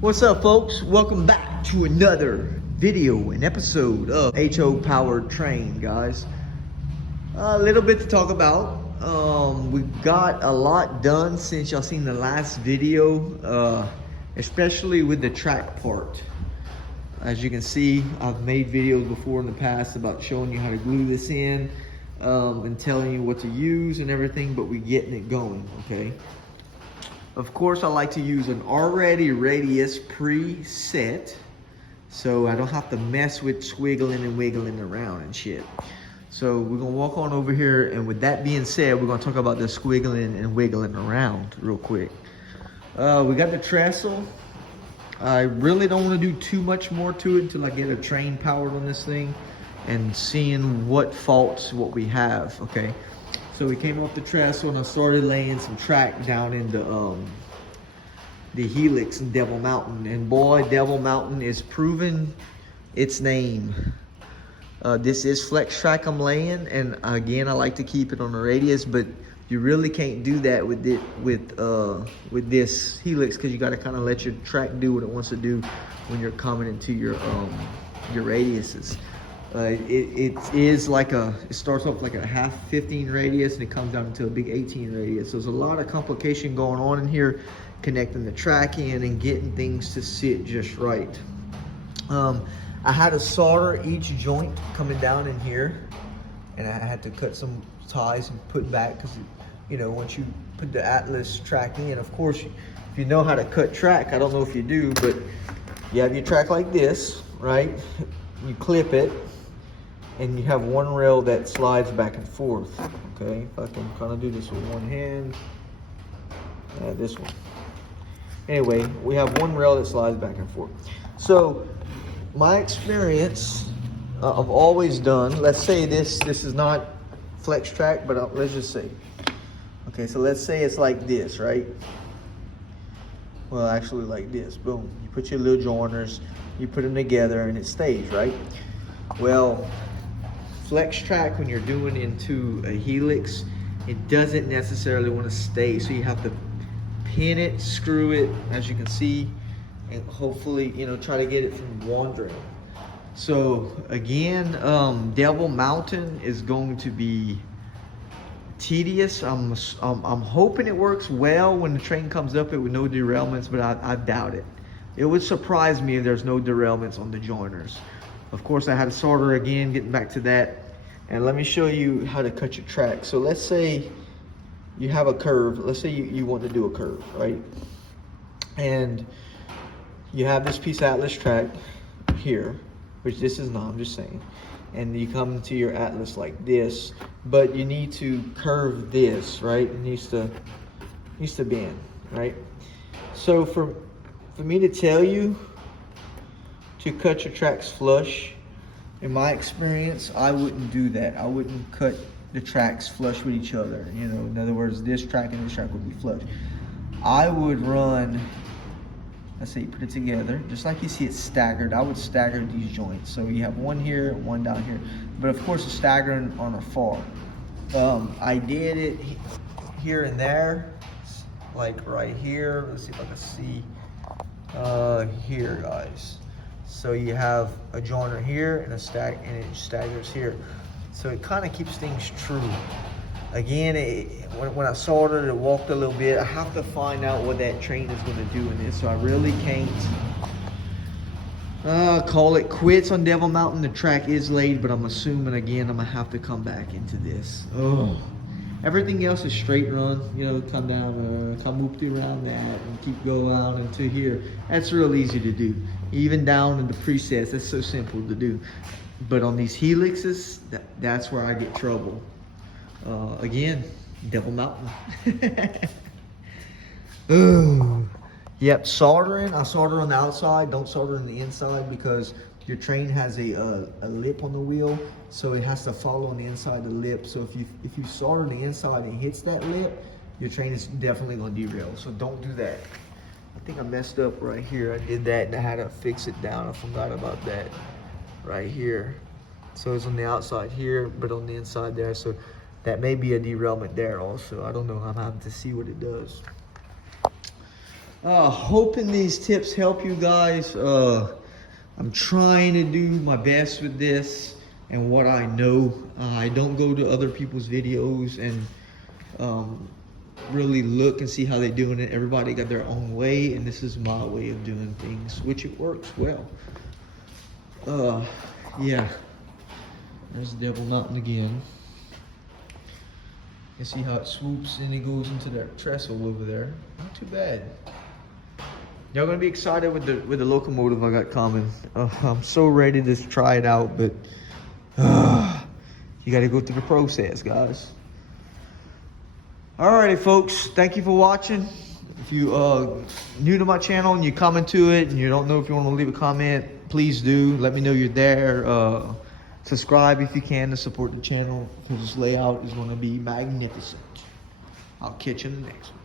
What's up, folks? Welcome back to another video, an episode of HO Powered Train, guys. A little bit to talk about. We got a lot done since y'all seen the last video, especially with the track part. As you can see, I've made videos before in the past about showing you how to glue this in and telling you what to use and everything, but we're getting it going, okay? Of course, I like to use an already radius preset, so I don't have to mess with squiggling and wiggling around and shit. So we're gonna walk on over here, and with that being said, we're gonna talk about the squiggling and wiggling around real quick. We got the trestle. I really don't want to do too much more to it until I get a train powered on this thing and seeing what faults what we have, okay? So we came off the trestle and I started laying some track down in the helix in Devil Mountain. And boy, Devil Mountain is proving its name. This is flex track I'm laying, and again, I like to keep it on the radius, but you really can't do that with this helix, because you got to kind of let your track do what it wants to do when you're coming into your radiuses. It is like it starts off like a half 15 radius and it comes down to a big 18 radius. So there's a lot of complication going on in here, connecting the track in and getting things to sit just right. I had to solder each joint coming down in here, and I had to cut some ties and put back, because you know, once you put the Atlas track in, of course, if you know how to cut track, I don't know if you do, but you have your track like this, right? You clip it, and you have one rail that slides back and forth, okay? If I can kind of do this with one hand, this one. Anyway, we have one rail that slides back and forth. So, my experience, I've always done, let's say this is not flex track, but let's just say, okay, so let's say it's like this, right? Well, actually like this, boom. You put your little joiners, you put them together and it stays, right? Well, flex track, when you're doing into a helix, it doesn't necessarily want to stay, so you have to pin it, screw it, as you can see, and hopefully, you know, try to get it from wandering. So again, Devil Mountain is going to be tedious. I'm hoping it works well when the train comes up it with no derailments, but I doubt it. It would surprise me if there's no derailments on the joiners. Of course, I had to solder again, getting back to that. And let me show you how to cut your track. So let's say you have a curve. Let's say you want to do a curve, right? And you have this piece of Atlas track here, which this is not, I'm just saying. And you come to your Atlas like this, but you need to curve this, right? It needs to bend, right? So for me to tell you to cut your tracks flush, in my experience, I wouldn't do that. I wouldn't cut the tracks flush with each other. You know, in other words, this track and this track would be flush. I would run, let's say you put it together, just like you see it staggered. I would stagger these joints. So you have one here, one down here. But of course, the staggering on a far. I did it here and there, like right here. Let's see if I can see here, guys. So you have a joiner here and and it staggers here. So it kind of keeps things true. Again, when I soldered it, walked a little bit. I have to find out what that train is going to do in this. So I really can't call it quits on Devil Mountain. The track is laid, but I'm assuming again I'm gonna have to come back into this. Oh, everything else is straight run. You know, come down, come whoop around that, and keep going out into here. That's real easy to do. Even down in the presets, that's so simple to do. But on these helixes, that's where I get trouble. Again, Devil Mountain. Ooh. Yep, soldering. I solder on the outside, don't solder on the inside, because your train has a lip on the wheel, so it has to follow on the inside of the lip. So if you solder the inside and it hits that lip, your train is definitely going to derail. So don't do that. I think I messed up right here. I did that and I had to fix it down. I forgot about that right here. So it's on the outside here, but on the inside there. So that may be a derailment there also. I don't know. I'm having to see what it does. Hoping these tips help you guys. I'm trying to do my best with this and what I know. I don't go to other people's videos and really look and see how they're doing it. Everybody got their own way, and this is my way of doing things, which it works well. Yeah. There's the devil knotting again. You see how it swoops and it goes into that trestle over there. Not too bad. Y'all gonna be excited with the locomotive I got coming. I'm so ready to try it out, but you gotta go through the process, guys. Alrighty, folks. Thank you for watching. If you new to my channel and you comment to it and you don't know if you want to leave a comment, please do. Let me know you're there. Subscribe if you can to support the channel, because this layout is going to be magnificent. I'll catch you in the next one.